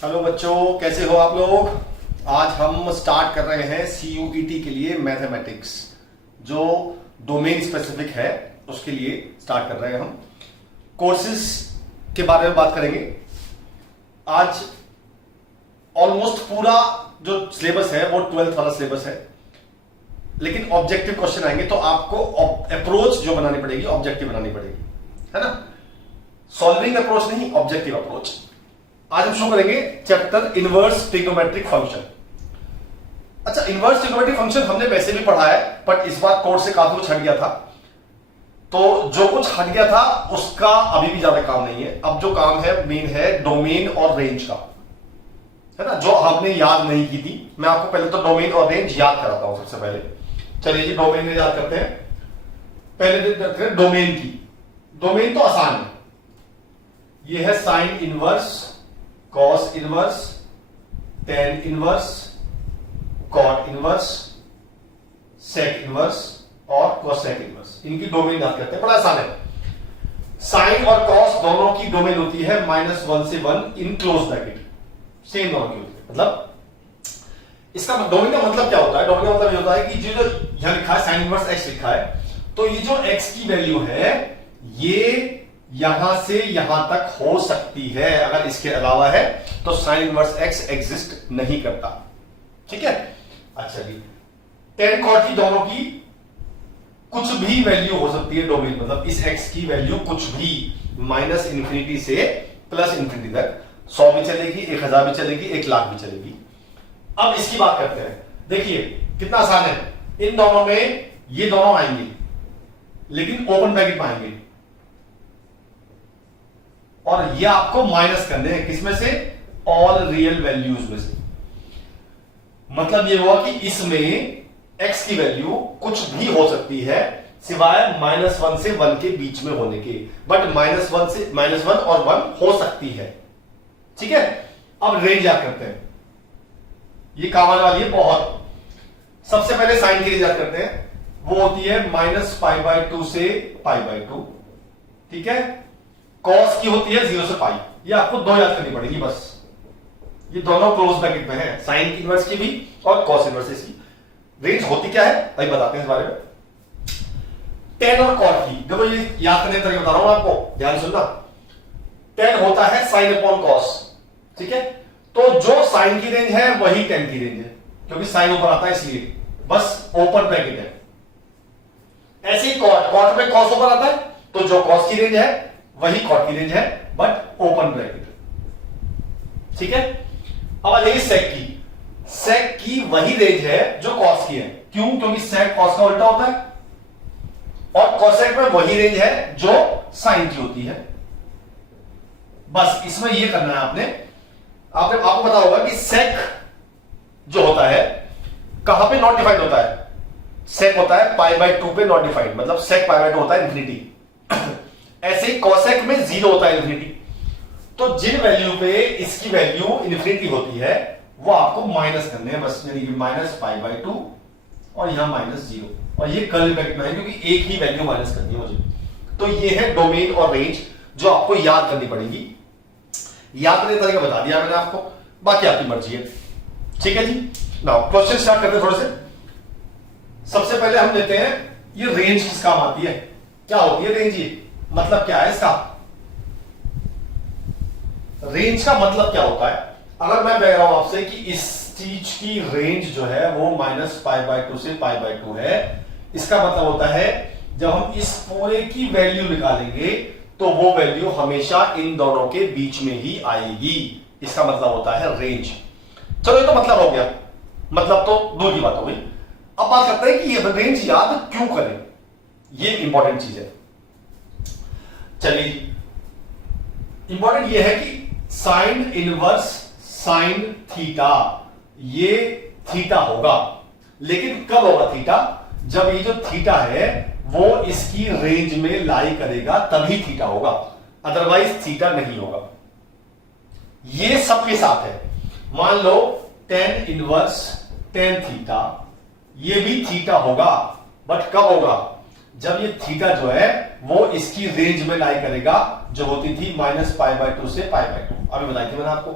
Hello बच्चों, कैसे हो आप लोग। आज हम स्टार्ट कर रहे हैं CUET के लिए मैथमेटिक्स, जो डोमेन स्पेसिफिक है उसके लिए स्टार्ट कर रहे हैं हम। कोर्सेज के बारे में बात करेंगे आज। ऑलमोस्ट पूरा जो सिलेबस है वो 12th वाला सिलेबस है, लेकिन ऑब्जेक्टिव क्वेश्चन आएंगे तो आपको अप्रोच जो बनानी पड़ेगी ऑब्जेक्टिव बनानी पड़ेगी, है ना। सॉल्विंग अप्रोच नहीं, ऑब्जेक्टिव अप्रोच। आज हम शुरू करेंगे चैप्टर इनवर्स ट्रिग्नोमेट्रिक फंक्शन। अच्छा, इनवर्स ट्रिग्नोमेट्रिक फंक्शन हमने वैसे भी पढ़ा है, बट इस बार कोर्स से काफी कुछ हट गया था, तो जो कुछ हट गया था उसका अभी भी ज्यादा काम नहीं है। अब जो काम है मेन है डोमेन और रेंज का, है ना, जो हमने याद नहीं की थी। मैं आपको पहले तो डोमेन और रेंज याद कराता हूं सबसे पहले। चलिए जी, डोमेन में याद करते हैं। पहले देखते हैं डोमेन की। डोमेन तो आसान है, ये है sine inverse, cos inverse, tan inverse, cot inverse, sec inverse और कोसेक इनवर्स। इनकी डोमेन याद करते हैं, बड़ा आसान है। साइन और कॉस दोनों की डोमेन होती है -1 से 1 इन क्लोज ब्रैकेट, सेम दोनों की होती है। मतलब इसका डोमेन का मतलब क्या होता है? डोमेन का मतलब ये होता है कि जो यहां लिखा है साइन इनवर्स x लिखा है, तो ये जो x की वैल्यू है ये यहां से यहां तक हो सकती है। अगर इसके अलावा है तो साइन इनवर्स x एग्जिस्ट नहीं करता, ठीक है। अच्छा जी, टेन कॉट की दोनों की कुछ भी वैल्यू हो सकती है डोमेन, मतलब इस x की वैल्यू कुछ भी -∞ से +∞ तक, 100 भी चलेगी, 1000 भी चलेगी, 1,00,000 भी चलेगी। अब इसकी बात करते हैं। देखिए कितना आसान है। इन दोनों में ये दोनों आएंगे, लेकिन ओपन ब्रैकेट में आएंगे, और ये आपको माइनस करने हैं किसमें से? ऑल रियल वैल्यूज में से। मतलब ये हुआ कि इसमें x की वैल्यू कुछ भी हो सकती है सिवाय -1 से 1 के बीच में होने के, बट -1 और 1 हो सकती है, ठीक है। अब रेंज याद करते हैं, ये काम आने वाली है बहुत। सबसे पहले साइन की रेंज याद करते हैं, वो होती है -π/2 से π/2, ठीक है। कॉस की होती है 0 से पाई। ये आपको दो याद करनी पड़ेगी बस, ये दोनों क्लोज ब्रैकेट में है, साइन की इनवर्स की भी और कॉस इनवर्स की। रेंज होती क्या है अभी बताते हैं इस बारे में। टेन और कॉट की, देखो ये याद करने का तरीका बता रहा हूं आपको, ध्यान सुनना। टेन होता है साइन अपॉन कॉस, ठीक है। तो जो साइन की रेंज है वही टेन की रेंज है, क्योंकि साइन ऊपर आता है इसलिए, बस ओपन ब्रैकेट है। ऐसे ही कॉट में कॉस ऊपर आता है, तो जो कॉस की रेंज है वही कॉट की रेंज है, बट ओपन ब्रैकेट, ठीक है। अब आ जाइए सेक की। सेक की वही रेंज है जो कॉस की है। क्यों? क्योंकि सेक कॉस का उल्टा होता है, और कोसेक में वही रेंज है जो साइन की होती है। बस इसमें ये करना है आपने आपको पता होगा कि सेक जो होता है कहां पे नॉट डिफाइंड होता है? सेक होता है π/2 पे नॉट डिफाइंड, मतलब सेक π/2 होता है इंफिनिटी। ऐसे ही कोसेक में 0 होता है इंफिनिटी। तो जिन वैल्यू पे इसकी वैल्यू इंफिनिटी होती है वो आपको माइनस करने हैं बस, यानी कि -π/2 और यहां -0, और ये कर्ली ब्रैकेट में है क्योंकि एक ही वैल्यू माइनस करनी है मुझे। तो ये है डोमेन और रेंज जो आपको याद करनी पड़ेगी। याद करने का तरीका बता दिया मैंने आपको, बाकी आपकी मर्जी है, ठीक है जी। नाउ क्वेश्चन स्टार्ट करते हैं थोड़े से। सबसे पहले हम लेते हैं ये रेंज किस काम आती है, क्या होती है रेंज, ये मतलब क्या है इसका? रेंज का मतलब क्या होता है? अगर मैं कह रहा हूं आपसे कि इस चीज की रेंज जो है वो -π/2 से π/2 है, इसका मतलब होता है जब हम इस पूरे की वैल्यू निकालेंगे तो वो वैल्यू हमेशा इन दोनों के बीच में ही आएगी। इसका मतलब होता है रेंज। चलो ये तो मतलब हो गया, मतलब तो दूर की बात हो गई। अब बात करते हैं कि ये रेंज याद क्यों करें, ये इंपॉर्टेंट चीज है। चलिए, इंपॉर्टेंट ये है कि साइन इनवर्स साइन थीटा, ये थीटा होगा, लेकिन कब होगा थीटा? जब ये जो थीटा है वो इसकी रेंज में लाई करेगा तभी थीटा होगा, अदरवाइज थीटा नहीं होगा। ये सबके साथ है। मान लो टेन इनवर्स टेन थीटा, ये भी थीटा होगा, बट कब होगा? जब ये थीटा जो है वो इसकी रेंज में लाई करेगा जो होती थी -π/2 से π/2। अभी बताई थी मैंने आपको।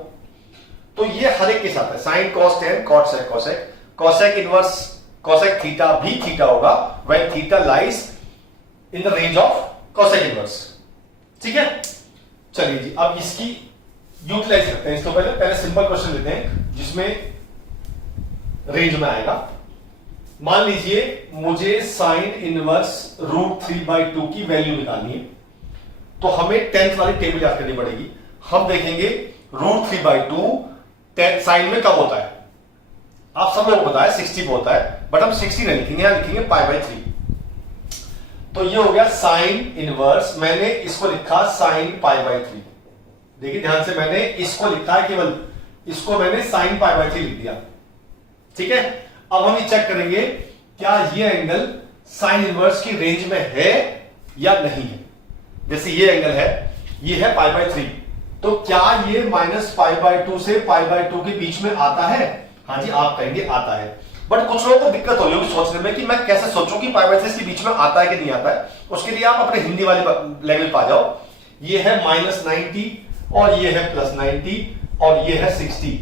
तो ये हर एक के साथ है, sine cos tan cot sec cosec, cosec inverse cosec theta भी थीटा होगा when theta lies in the range of cosec inverse. ठीक है, चलिए जी अब इसकी यूटिलाइज करते हैं। इसको पहले सिंपल क्वेश्चन लेते हैं जिसमें रेंज में आएगा। मान लीजिए मुझे साइन इनवर्स √3/2 की वैल्यू निकालनी है, तो हमें 10th वाली टेबल याद करनी पड़ेगी। हम देखेंगे √3/2 साइन में कब होता है, आप सब लोगों को पता है 60 पे होता है, बट हम 60 नहीं लिखेंगे, यहां लिखेंगे π/3। तो ये हो गया साइन इनवर्स, मैंने इसको लिखा साइन π/3। देखिए ध्यान से, मैंने इसको लिखा है, केवल इसको मैंने साइन π/3 लिख दिया। ठीक है, अब हम ये चेक करेंगे क्या ये एंगल साइन इनवर्स की रेंज में है या नहीं है। जैसे ये एंगल है, ये है π/3, तो क्या ये -π/2 से π/2 के बीच में आता है? हाँ जी, आप कहेंगे आता है। बट कुछ लोगों को दिक्कत हो रही होगी सोचने में कि मैं कैसे सोचूं कि π/3 के बीच में आता है कि नहीं आता है। उसके लिए आप अपने हिंदी वाले लेवल पर आ जाओ। ये है -90 और ये है +90 और ये है 60।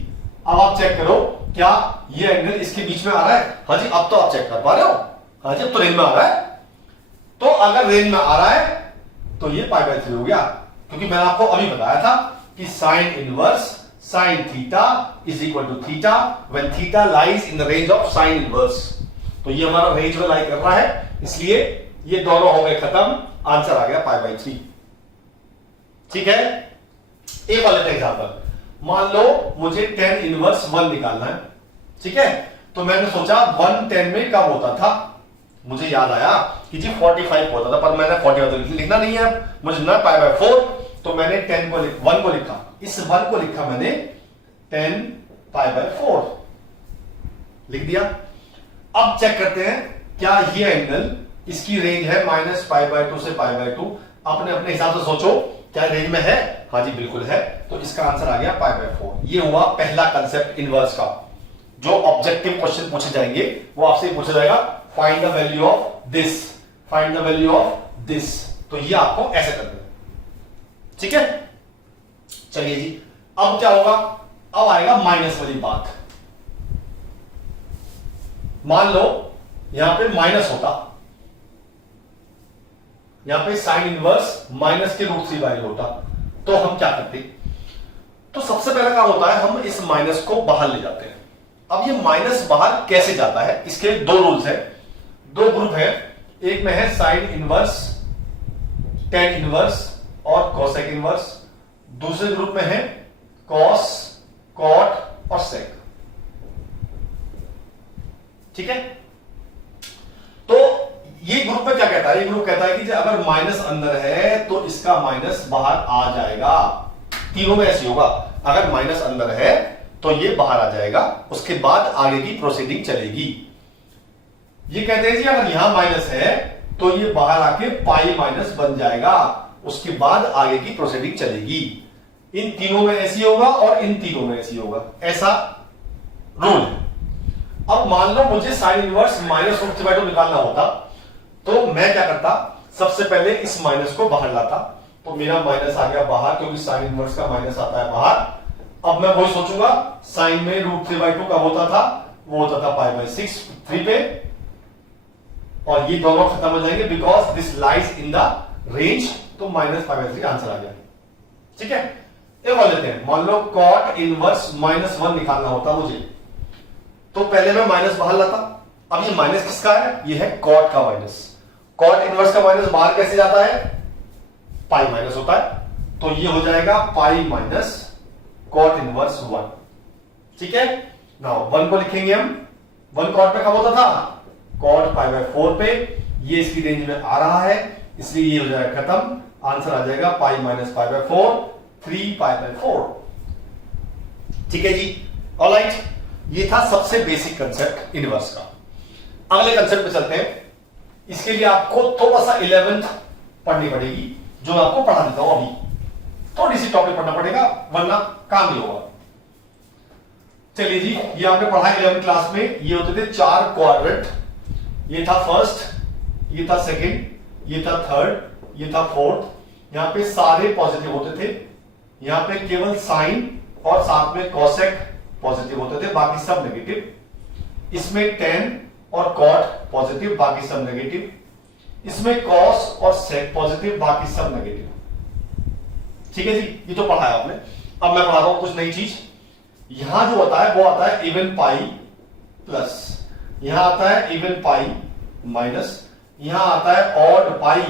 अब आप चेक करो क्या ये एंगल इसके बीच में आ रहा है? हाँ जी, अब तो आप चेक कर पा रहे हो। हाँ जी, अब तो रेंज में आ रहा है। तो अगर रेंज में आ रहा है तो ये π/3 हो गया, क्योंकि मैंने आपको अभी बताया था कि sine inverse sine theta is equal to theta when theta lies in the range of sine inverse. तो ये हमारा रेंज में लाई कर रहा है, इसलिए ये दोनों हो गए खत्म, आंसर आ गया π/3। ठीक है, एक वाले एग्जांपल, मान लो मुझे tan इनवर्स 1 निकालना है। ठीक है, तो मैंने सोचा 1 10 में कब होता था, मुझे याद आया कि जी 45 होता था, पर मैंने 45 लिखना नहीं है, मुझे ना π/4, तो मैंने 1 को लिखा, इस 1 को लिखा मैंने 10 π/4 लिख दिया। अब चेक करते हैं क्या ये एंगल इसकी रेंज है -π/2 से π/2। अपने अपने हिसाब से सोचो क्या रेंज में है? हाँ जी बिल्कुल है, तो इसका आंसर आ गया π/4। ये हुआ पहला कंसेप्ट इनवर्स का। जो ऑब्जेक्टिव क्वेश्चन पूछे जाएंगे वो आपसे पूछा जाएगा find the value of this, find the value of this. तो ये आपको ऐसे करना है। ठीक है, चलिए जी अब क्या होगा, अब आएगा माइनस वाली बात। मान लो यहां पे माइनस होता, यहां पे साइन इनवर्स माइनस के √3/2 होता, तो हम क्या करते? तो सबसे पहला काम होता है हम इस माइनस को बाहर ले जाते हैं। अब ये माइनस बाहर कैसे जाता है, इसके 2 रूल्स है, 2 ग्रुप है। एक में है साइन इनवर्स, tan इनवर्स और कोसेक इनवर्स, दूसरे ग्रुप में है कॉस, कॉट और सेक। ठीक है, तो ये ग्रुप में क्या कहता है, ये ग्रुप कहता है कि अगर माइनस अंदर है तो इसका माइनस बाहर आ जाएगा। तीनों में ऐसे होगा, अगर माइनस अंदर है तो ये बाहर आ जाएगा, उसके बाद आगे की प्रोसीडिंग चलेगी। ये कहते हैं जी अगर यहां माइनस है तो ये बाहर आके पाई माइनस बन जाएगा, उसके बाद आगे की प्रोसीडिंग चलेगी। इन तीनों में ऐसी होगा और इन तीनों में ऐसी होगा, ऐसा रूल है। अब मान लो मुझे साइन इनवर्स -√3/2 निकालना होता, तो मैं क्या करता, सबसे पहले इस माइनस को बाहर लाता, तो मेरा माइनस आ गया बाहर, क्योंकि साइन इनवर्स का माइनस आता है बाहर। अब मैं वही सोचूंगा साइन में √3/2 कब होता था, वो होता था π/6 3 पे, और ये दोनों खत्म हो जाएंगे because this lies in the range, तो -π/3 आंसर आ गया। ठीक है, एक और लेते हैं, मान लो कॉट इनवर्स -1 निकालना होता मुझे, तो पहले मैं माइनस बाहर लाता। अब ये माइनस किसका है, ये है कॉट का माइनस। कॉट इनवर्स का माइनस बाहर कैसे जाता है, पाई माइनस होता है, तो ये हो जाएगा पाई माइनस कॉट इनवर्स 1। ठीक है, नाउ 1 को लिखेंगे हम, 1 कॉट पे कब होता था, कॉट π/4 पे, ये इसकी रेंज में आ रहा है, इसलिए ये हो जाएगा खत्म, आंसर आ जाएगा पाई माइनस π/4 3π/4। ठीक है जी, ऑलराइट, ये था सबसे बेसिक कंसेप्ट इनवर्स का। अगले कंसेप्ट पे चलते हैं। इसके लिए आपको थोड़ा सा 11th पढ़नी पड़ेगी, जो मैं आपको पढ़ा देता हूं अभी। थोड़ी सी टॉपिक पढ़ना पड़ेगा वरना काम नहीं होगा। चलिए जी, ये आपने पढ़ा 11th क्लास में, ये होते थे 4 क्वाड्रेंट। ये था फर्स्ट, ये था सेकंड, ये था थर्ड, ये था फोर्थ। यहां पे सारे पॉजिटिव होते थे, यहां पे केवल साइन और साथ में कॉसेक पॉजिटिव होते थे, बाकी सब नेगेटिव। इसमें टेन और कॉट पॉजिटिव, बाकी सब नेगेटिव। इसमें कॉस और सेक पॉजिटिव, बाकी सब नेगेटिव। ठीक है जी, ये तो पढ़ा है आपने। अब मैं पढ़ा रहा हूं कुछ नई चीज। यहां जो होता है वो आता है इवन पाई प्लस, यहां आता है इवन पाई माइनस, यहां आता है ऑड पाई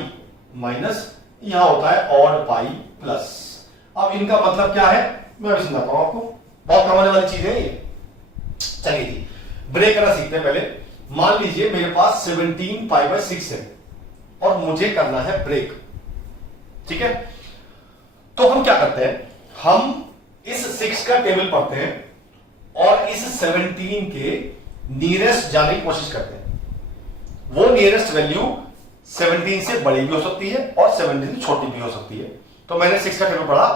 माइनस, यहां होता है ऑड पाई प्लस। अब इनका मतलब क्या है मैं अभी समझाता हूं आपको, बहुत कमाने वाली चीज है ये। चलिए जी, ब्रेक करना सीखते हैं पहले। मान लीजिए मेरे पास 17 पाई बाय 6 है और मुझे करना है ब्रेक। ठीक है, तो हम क्या करते हैं, हम इस 6 का टेबल पढ़ते हैं और इस 17 के नियरेस्ट जाने की कोशिश करते हैं। वो नियरेस्ट वैल्यू 17 से बड़ी भी हो सकती है और 17 से छोटी भी हो सकती है। तो मैंने 6 का टेबल पढ़ा,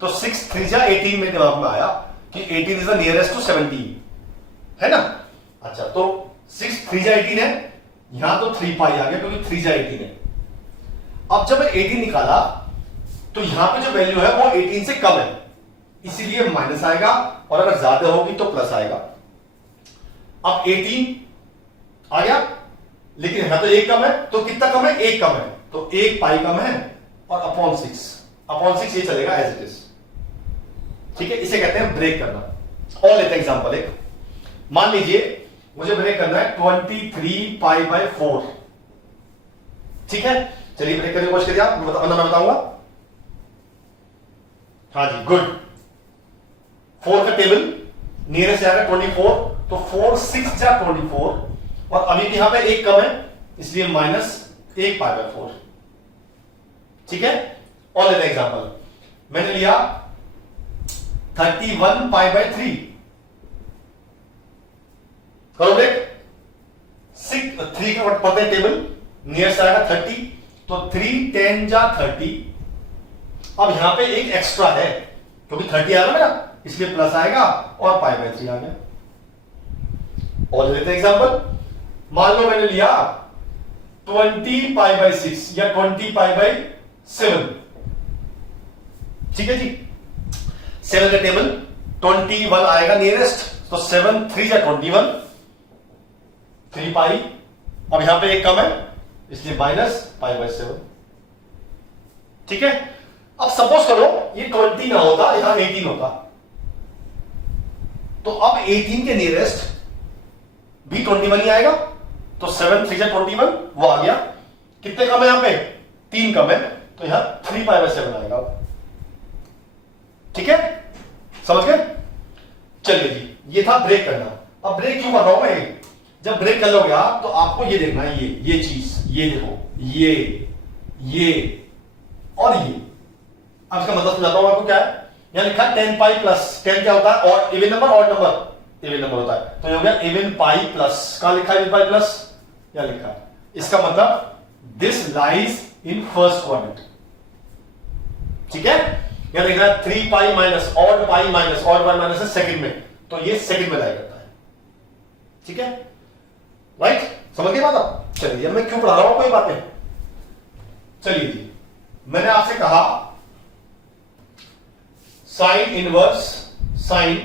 तो 6 3 जा 18 मेरे दिमाग में आया कि 18 इज द नियरेस्ट टू 17, है ना। अच्छा, तो 6 3 जा 18 है, यहां तो 3 पाई आ गया क्योंकि 3 जा 18 है। अब जब मैं 18 निकाला तो यहां पे जो वैल्यू है वो 18 से कम है, इसीलिए माइनस आएगा, और अगर ज्यादा होगी तो प्लस आएगा। अब 18 आ गया, लेकिन यहां तो 1 कम है, तो कितना कम है, 1 कम है, तो 1 पाई कम है और अपॉन 6 ये चलेगा एज इट इज। ठीक है, इसे कहते हैं ब्रेक करना। और लेते हैं एग्जांपल एक। मान लीजिए मुझे ब्रेक करना है 23 पाई बाय 4। ठीक है, चलिए ब्रेक करने की कोशिश करिए आप, मैं बताऊंगा। हाँ जी, गुड। 4 का टेबल नियरेस्ट आएगा 24, तो 4 6 जा 24, और अभी भी यहां पे 1 कम है, इसलिए माइनस 1 पाई बाय 4। ठीक है, और लेते हैं एग्जांपल। मैंने लिया 31 पाई बाय 3। करो ब्रेक। 3 का पता है टेबल, नियरेस्ट आएगा 30, तो 3 10 जा 30। अब यहां पे एक एक्स्ट्रा है क्योंकि 30 आ रहा है ना, इसलिए प्लस आएगा और पाई बाय 3 आ गया। और लेते हैं एग्जांपल। मान लो मैंने लिया 20 पाई बाय 6 या 20 पाई बाय 7। ठीक है जी, 7 का टेबल 21 आएगा नियरेस्ट, तो 7 3 या 21, 3 पाई। अब यहां पे 1 कम है, इसलिए माइनस पाई बाय 7। ठीक है, अब सपोज करो ये 20 ना होता, यहां 18 होता, तो अब 18 के नियरेस्ट भी 21 ही आएगा, तो 7 3 21 वो आ गया। कितने कम है यहां पे, 3 कम है, तो यहां 3 पाई बाय 7 आएगा। ठीक है, समझ गए। चलिए जी, ये था ब्रेक करना। अब ब्रेक क्यों कर रहा हूं मैं, जब ब्रेक कर लोगे आप तो आपको ये देखना है, ये चीज, ये देखो, ये और ये। अब इसका मतलब समझाता हूं आपको क्या है। यहां लिखा 10 पाई प्लस, 10 क्या होता है, और even number, odd number, even number होता है, तो ये हो गया इवन पाई प्लस। कहां लिखा है इवन पाई प्लस, यहां लिखा है। इसका मतलब this lies in first quadrant. ठीक है, यहां लिखा है 3 pi minus odd pi minus, odd pi minus है सेकंड में, तो ये सेकंड में लाई करता है। ठीक है, राइट, समझ गए बात आप। चलिए, मैं क्यों पढ़ा रहा हूं कोई बातें। चलिए जी, मैंने आपसे कहा sign inverse sign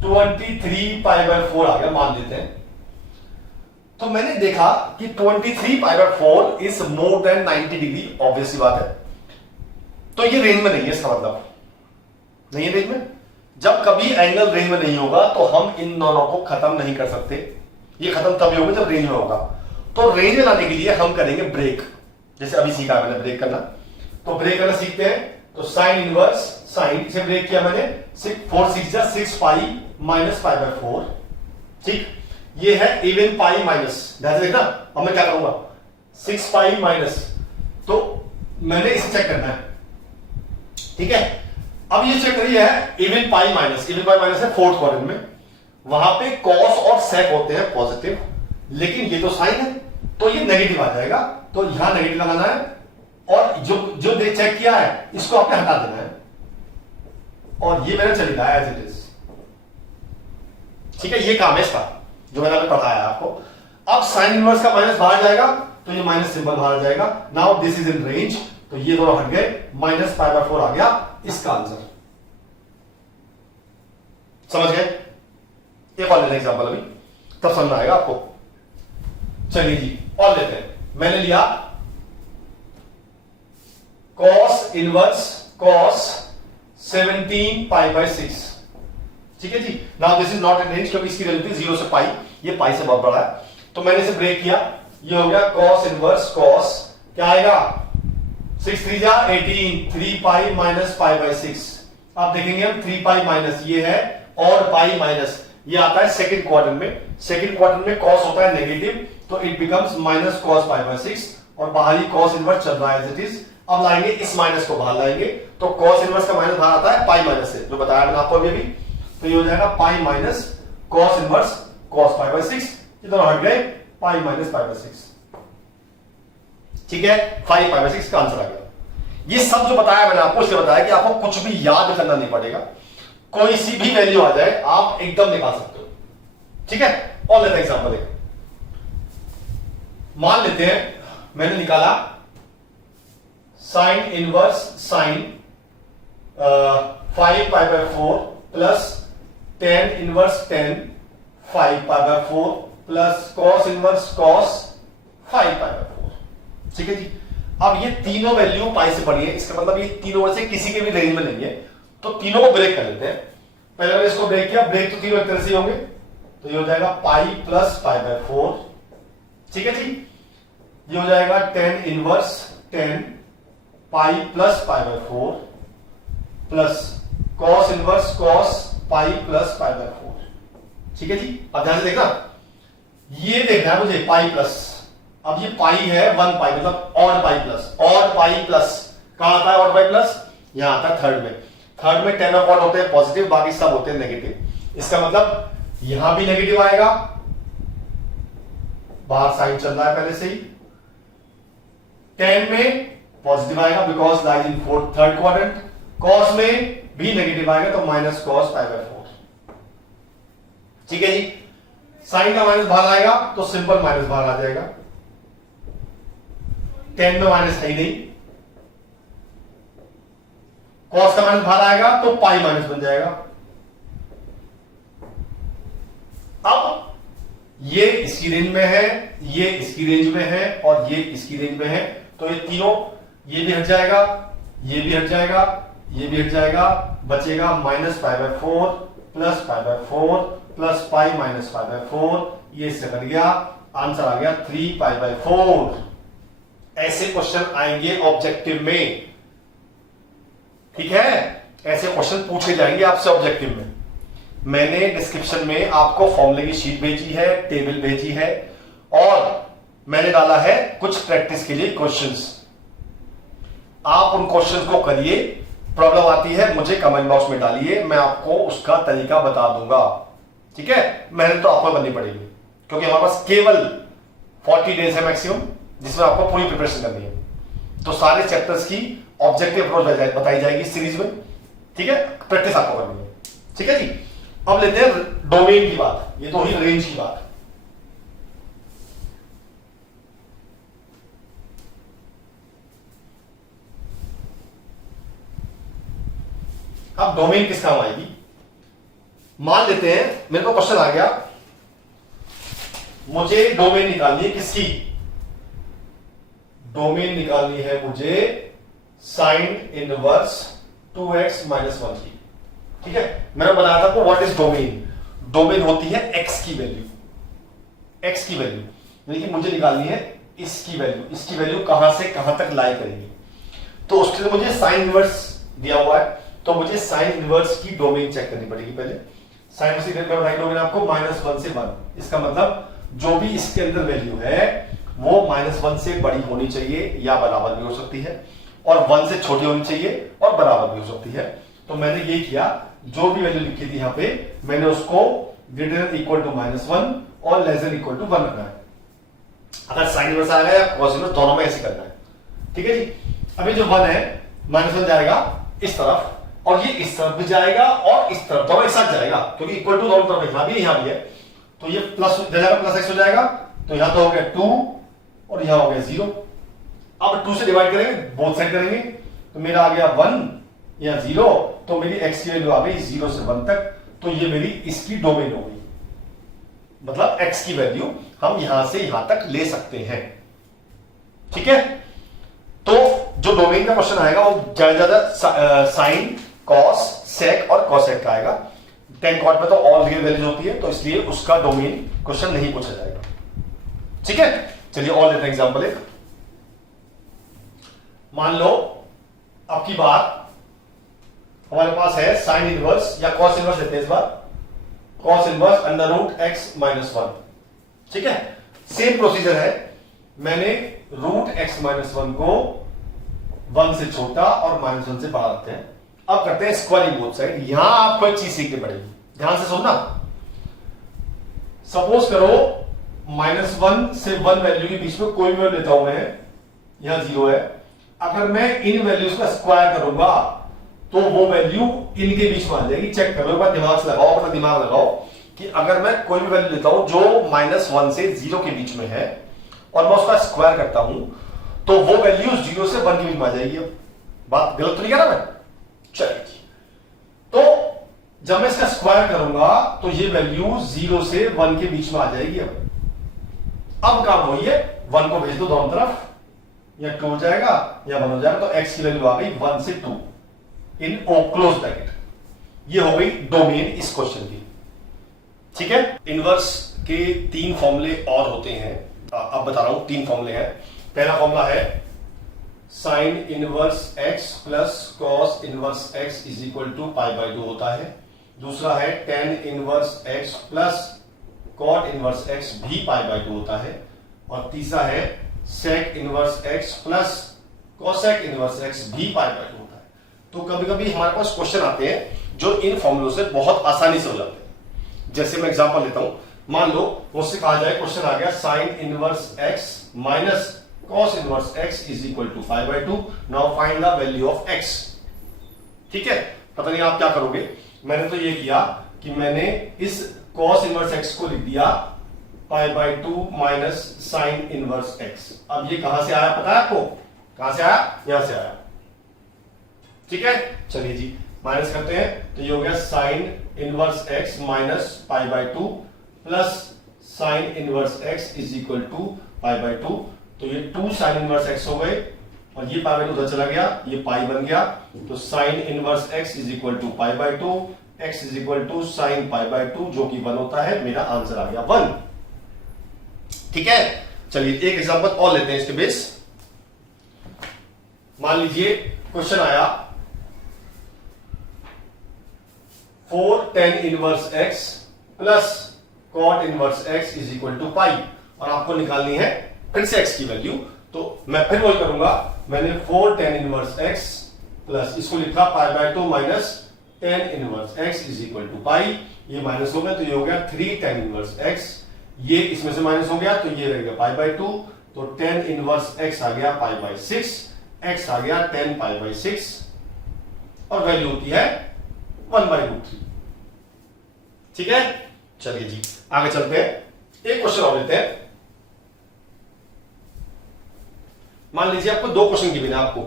23 pi by 4 आ गया, मान लेते हैं। तो मैंने देखा कि 23 pi by 4 is more than 90 degree, obviously बात है, तो ये रेंज में नहीं है, इसका मतलब नहीं है रेंज में। जब कभी एंगल रेंज में नहीं होगा तो हम इन दोनों को खत्म नहीं कर सकते, ये खत्म तभी होगा जब रेंज में होगा। तो रेंज में लाने के लिए हम करेंगे ब्रेक, जैसे अभी सीखा मैंने ब्रेक करना। तो ब्रेक करना सीखते हैं, तो साइन इनवर्स साइन से ब्रेक किया मैंने, 4 6 जा 6 पाई माइनस पाई बाय 4। ठीक, ये है इवन पाई माइनस, ध्यान से देखना। अब मैं क्या करूंगा, 6 पाई माइनस, तो मैंने इसे चेक करना है। ठीक है, अब ये चेक करिए है even pi minus, even pi minus है फोर्थ क्वाड्रेंट में, वहां पे कॉस और सेक होते हैं पॉजिटिव, लेकिन ये तो साइन है तो ये नेगेटिव आ जाएगा, तो यहां नेगेटिव लगाना है, और जो देख चेक किया है इसको आपने हटा देना है, और ये मैंने चली रहा है एज इट इज। ठीक है, ये काम है इसका जो मैंने अभी पढ़ाया आपको। अब साइन इनवर्स का माइनस बाहर जाएगा, तो ये माइनस सिंबल बाहर जाएगा। Now this is in range, तो ये दोनों हट गए, माइनस पाई बाय 4 आ गया इसका आंसर। समझ गए? एक और लेते हैं एग्जांपल अभी, तब समझ में आएगा आपको। चलिए जी और लेते हैं। मैंने लिया cos inverse cos 17 pi by 6, ठीक है जी। Now this is not in range क्योंकि इसकी वैल्यू थी 0 से पाई, ये पाई से बहुत बड़ा है, तो मैंने इसे ब्रेक किया, ये हो गया cos इनवर्स cos, क्या आएगा 6 3 जा 18, 3 पाई माइनस पाई बाय 6। आप देखेंगे हम 3 पाई माइनस ये है और पाई माइनस ये आता है सेकंड क्वाड्रेंट में। सेकंड क्वाड्रेंट में cos होता है नेगेटिव, तो it becomes minus cos pi by 6 और बाहरी cos इनवर्स चल रहा है एज इट इज। अब लाएंगे इस माइनस को बाहर लाएंगे, तो cos इनवर्स का माइनस बाहर आता है पाई माइनस से, जो बताया मैंने आपको अभी। तो ये हो जाएगा pi minus cos inverse cos pi by 6, ये दोनों हट गए, पाई माइनस पाई बाय 6, ठीक है। 5 पाई बाय 6 का आंसर आ गया। ये सब जो बताया मैंने आपको, इसलिए बताया कि आपको कुछ भी याद करना नहीं पड़ेगा, कोई सी भी वैल्यू आ जाए आप एकदम निकाल सकते हो, ठीक है। और लेते हैं एग्जांपल एक, मान लेते हैं मैंने निकाला sign inverse sign 5 pi by 4 plus tan inverse tan 5 pi by 4 plus cos inverse cos 5 pi by 4, ठीक है जी। अब ये तीनों वैल्यू पाई से बड़ी है, इसका मतलब ये तीनों में से किसी के भी रेंज में नहीं है, तो तीनों को ब्रेक कर लेते हैं। पहले मैंने इसको ब्रेक किया, ब्रेक तो तीनों एक तरह से होंगे, तो ये हो जाएगा पाई प्लस पाई बाय 4, ठीक है जी। ये हो जाएगा tan inverse tan pi plus pi by 4 plus cos inverse cos pi plus pi by 4, ठीक है जी। अब ध्यान से देखना, ये देखना है मुझे पाई प्लस, अब ये पाई है 1 पाई मतलब और पाई प्लस, और पाई प्लस कहां आता है और पाई प्लस, यहां आता है थर्ड में। थर्ड में 10 अपॉन होते हैं पॉजिटिव, बाकी सब होते हैं नेगेटिव। इसका मतलब यहां भी नेगेटिव आएगा, बाहर साइन चल रहा है पहले से ही। 10 में पॉजिटिव आएगा because lies in fourth third quadrant. cos में भी नेगेटिव आएगा तो माइनस cos पाई बाय 4, ठीक है जी। साइन का माइनस बाहर आएगा तो सिंपल माइनस बाहर आ जाएगा, 10 में माइनस है ही नहीं, cos का माइनस बाहर आएगा तो पाई माइनस बन जाएगा। अब ये इसकी रेंज में है, ये इसकी रेंज में है और ये इसकी रेंज में है, तो ये तीनों, ये भी हट जाएगा, ये भी हट जाएगा, ये भी हट जाएगा, बचेगा minus pi by 4 plus pi by 4 plus pi minus pi by 4, ये इससे बन गया, आंसर आ गया 3 पाई बाय 4। ऐसे क्वेश्चन आएंगे ऑब्जेक्टिव में, ठीक है, ऐसे क्वेश्चन पूछे जाएंगे आपसे ऑब्जेक्टिव में। मैंने डिस्क्रिप्शन में आपको फॉर्मूले की शीट भेजी है, टेबल भेजी है, और मैंने डाला है कुछ प्रैक्टिस के लिए क्वेश्चंस। आप उन क्वेश्चंस को करिए, प्रॉब्लम आती है मुझे कमेंट बॉक्स में डालिए, मैं आपको उसका तरीका बता दूंगा, ठीक है। मेहनत तो आपको करनी पड़ेगी क्योंकि हमारे पास केवल 40 डेज है मैक्सिमम, जिसमें आपको पूरी प्रिपरेशन करनी है। तो सारे चैप्टर्स की ऑब्जेक्टिव अप्रोच बताई जाएगी सीरीज में, ठीक है, प्रैक्टिस आपको करनी है, ठीक है जी। अब लेते हैं डोमेन की बात, ये तो ही रेंज की बात। अब डोमेन किस काम आएगी, मान लेते हैं मेरे को क्वेश्चन आ गया, मुझे डोमेन निकालनी है किसकी, डोमेन निकालनी है मुझे साइन इनवर्स 2x माइनस 1 की, ठीक है। मैंने बताया था आपको व्हाट इज डोमेन। डोमेन होती है x की वैल्यू, x की वैल्यू, यानी कि मुझे निकालनी है इसकी वैल्यू, इसकी वैल्यू कहां से कहां तक लाई करेगी। तो उसके लिए मुझे साइन इनवर्स दिया हुआ है, तो मुझे साइन इनवर्स की डोमेन चेक करनी पड़ेगी पहले। साइन इनवर्स की डोमेन आपको -1 से 1, इसका मतलब जो भी इसके अंदर वैल्यू है वो -1 से बड़ी होनी चाहिए या बराबर भी हो सकती है, और 1 से छोटी होनी चाहिए और बराबर भी हो सकती है। तो मैंने ये किया, जो भी वैल्यू लिखी थी यहां पे मैंने उसको ग्रेटर देन इक्वल टू -1 और लेस देन इक्वल टू 1 रखना है। अगर साइन इनवर्स आएगा या कॉस इनवर्स, दोनों में ऐसे करना है, ठीक है जी। अभी जो 1 है -1 जाएगा इस तरफ और ये इस तरफ भी जाएगा और इस तरफ, दोनों एक साथ जाएगा क्योंकि इक्वल टू दोनों तरफ यहां भी है, तो ये प्लस x हो जाएगा, तो यहां तो हो गया 2 और यहां हो गया 0। अब 2 से डिवाइड करेंगे, बोथ साइड करेंगे, तो मेरा आ गया 1 या 0, तो मेरी x की वैल्यू आ गई 0 से 1 तक। तो ये मेरी इसकी डोमेन हो गई, मतलब x की वैल्यू हम यहां से यहां तक ले सकते हैं। ठीक है, तो जो डोमेन का क्वेश्चन आएगा वो ज्यादा साइन, कॉस, सेक और कॉसेक का आएगा। टेन कॉट में तो ऑल रियल वैल्यूज होती है, तो इसलिए उसका डोमेन क्वेश्चन नहीं पूछा जाएगा। ठीक है, चलिए और लेते हैं एग्जांपल एक। मान लो आपकी बात हमारे पास है साइन इनवर्स या कॉस इनवर्स लेते हैं इस बार, cos inverse under root x minus one. ठीक है, सेम प्रोसीजर है, मैंने रूट एक्स माइनस वन को वन से छोटा और माइनस वन से बड़ा रखते हैं। अब करते हैं स्क्वायरिंग बोथ साइड। यहां आपको एक चीज सीखनी पड़ेगी, ध्यान से सुनना। सपोज करो माइनस वन से वन वैल्यू के बीच में कोई भी वैल्यू लेता हूं मैं, यहां जीरो है। अगर मैं इन वैल्यूज का स्क्वायर करूंगा तो वो वैल्यू इनके बीच में आ जाएगी। चेक करो एक बार, दिमाग से लगाओ, अपना दिमाग लगाओ कि अगर मैं कोई भी वैल्यू लेता हूं जो माइनस वन से जीरो के बीच में है और मैं उसका स्क्वायर करता हूं तो वो वैल्यू जीरो से वन के बीच में आ जाएगी। अब बात गलत तो नहीं कह रहा मैं? चलिए, तो जब मैं इसका स्क्वायर करूंगा तो ये वैल्यू जीरो से वन के बीच में आ जाएगी। अब काम वही है, वन को भेज दो दोनों तरफ, या टू हो जाएगा या वन हो जाएगा। तो एक्स की वैल्यू आ गई वन से टू इन ओ क्लोज ब्रैकेट। ये हो गई डोमेन इस क्वेश्चन की। ठीक है, इनवर्स के तीन फॉर्मूले और होते हैं, अब बता रहा हूं, तीन फॉर्मूले हैं। पहला फॉर्मूला है sine inverse x plus cos inverse x is equal to pi by two होता है। दूसरा है tan inverse x plus cot inverse x भी पाई बाई टू होता है। और तीसरा है sec inverse x plus cosec inverse x भी पाई बाई टू होता है। तो कभी कभी हमारे पास क्वेश्चन आते हैं जो इन फॉर्मूलों से बहुत आसानी से हो जाते हैं। जैसे मैं एग्जांपल लेता हूं, मान लो मुझसे कहा जाए, क्वेश्चन आ गया sine inverse x minus cos inverse x is equal to pi by two. Now find the value of x। ठीक है, पता नहीं आप क्या करोगे। मैंने तो ये किया कि मैंने इस cos इनवर्स x को लिख दिया पाई by to minus sine inverse x। अब ये कहां से आया पता है आपको? कहां से आया? यहां से आया। ठीक है, चलिए जी माइनस करते हैं, तो ये हो गया sine inverse x minus pi by two plus sine inverse x is equal to pi by two. तो ये टू साइन इनवर्स x हो गए और ये पाई बाई टू उधर चला गया, ये पाई बन गया। तो sine inverse x is equal to pi by two, x is equal to sine pi by two, जो कि 1 होता है। मेरा आंसर आ गया 1। ठीक है, चलिए एक एग्जांपल और लेते हैं इसके बेस। मान लीजिए क्वेश्चन आया 4 tan inverse x plus cot inverse x is equal to pi, और आपको निकालनी है फिर से x की वैल्यू। तो मैं फिर वही करूंगा, मैंने 4 tan इनवर्स x प्लस इसको लिखा pi by 2 minus tan inverse x is equal to pi. ये माइनस हो गया तो ये हो गया 3 tan इनवर्स x, ये इसमें से माइनस हो गया तो ये रह गया पाई बाय 2। तो tan इनवर्स x आ गया पाई बाय 6, x आ गया 10 पाई बाय 6 और वैल्यू होती है 1 बाय रूट 3। ठीक है, चलिए जी आगे चलते हैं, एक क्वेश्चन और लेते हैं। मान लीजिए आपको दो क्वेश्चन गिवन है, आपको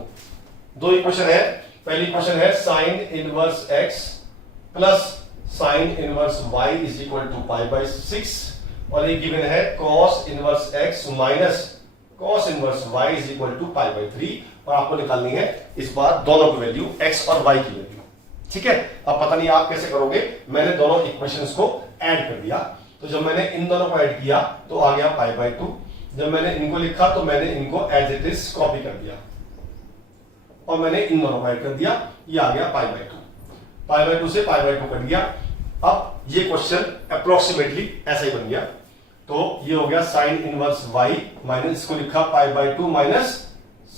दो इक्वेशन है। पहली इक्वेशन है sine inverse x plus sine inverse y is equal to pi by 6, और एक गिवन है cos inverse x minus cos inverse y is equal to pi by 3, और आपको निकालनी है इस बार दोनों की वैल्यू x और y की वैल्यू। ठीक है, अब पता नहीं आप कैसे करोगे, मैंने दोनों इक्वेशंस को ऐड कर दिया। तो जब मैंने इन दोनों को ऐड किया तो आ गया पाई बाय 2। जब मैंने इनको लिखा तो मैंने इनको एज इट इज कॉपी कर दिया और मैंने इन दोनों को ऐड कर दिया, ये आ गया पाई बाय 2। पाई बाय 2 से पाई बाय 2 कट गया। अब ये क्वेश्चन अप्रोक्सीमेटली ऐसा ही बन गया। तो ये हो गया साइन इनवर्स y माइनस, इसको लिखा pi by 2 minus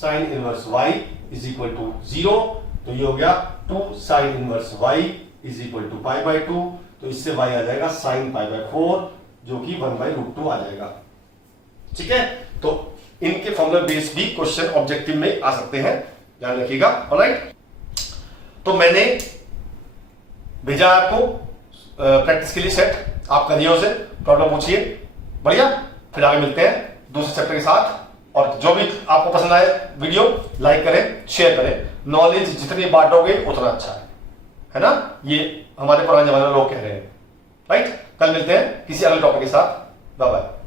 sine inverse y is equal to 0। तो ये हो गया 2 sine inverse y is equal to pi by 2। तो इससे y आ जाएगा साइन पाई बाय 4, जो कि 1 बाय रूट 2 आ जाएगा। ठीक है, तो इनके फॉर्मूला बेस भी क्वेश्चन ऑब्जेक्टिव में आ सकते हैं, ध्यान रखिएगा। ऑलराइट, तो मैंने भेजा आपको प्रैक्टिस के लिए सेट, आप करिए उसे, प्रॉब्लम पूछिए, बढ़िया। फिर आगे मिलते हैं दूसरे चैप्टर के साथ। और जो भी आपको पसंद आए वीडियो लाइक करें, शेयर करें, नॉलेज जितनी बांटोगे उतना अच्छा है ना, ये हमारे पुराने जमाने में लोग कह रहे हैं। राइट, कल मिलते हैं किसी अगले टॉपिक के साथ। Bye bye.